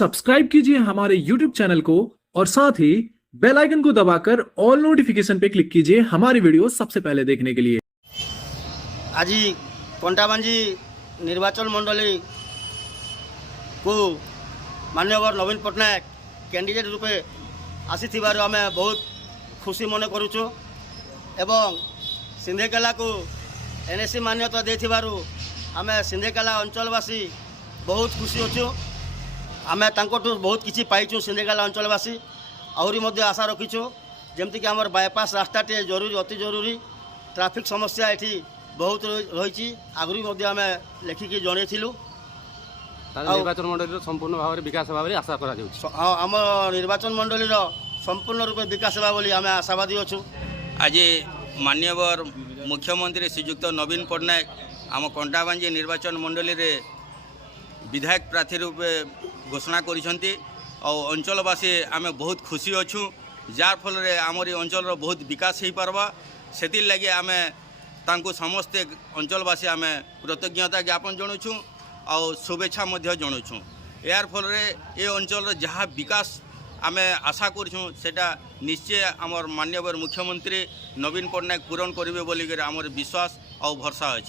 Subscribe कीजिए हमारे YouTube channel को और साथ ही बेल आइकन को दबाकर ऑल नोटिफिकेशन पे क्लिक कीजिए हमारी वीडियो सबसे पहले देखने के लिए। आज कंटाबांजी निर्वाचन मंडली को माननीय नवीन पट्टनायक कैंडिडेट रूपे आसी आम बहुत खुशी मन करुचु एवं सिंधेकेला को एनएसी मान्यता दे आम सिंधेकेला अंचलवासी बहुत खुशी अच्छु। आम बहुत किसी पाइचु सिंधेकेला अंचलवासी आहरी मध्य आशा रखीचु जमती कि आमर बायपास रास्ताटे जरूरी अति जरूरी ट्रैफिक समस्या एठी बहुत रही आगरी आम लिखिकी जनईलु निर्वाचन मंडल संपूर्ण भाव में विकास भाव आशा आम निर्वाचन मंडल संपूर्ण रूप विकास होगा आम आशावादी अच्छु। आज माननीय मुख्यमंत्री श्रीजुक्त नवीन पट्टनायक आम कंटाबांजी निर्वाचन मंडली रे विधायक प्रार्थी रूपे घोषणा करिसेंती और अंचलवासी आम बहुत खुशी अच्छु जार फल आमरी अंचल बहुत विकास हो पार्बा से लगे आम तांको समस्ते अंचलवासी आम कृतज्ञता ज्ञापन जनाऊँ और शुभेच्छा जनाऊँ। यार फल ये अंचल जहाँ विकास आम आशा करूँ सेटा निश्चय आमर माननीय मुख्यमंत्री नवीन पट्टनायक पूरण करेंगे बोलिक आमर विश्वास और भरसा अच्छी।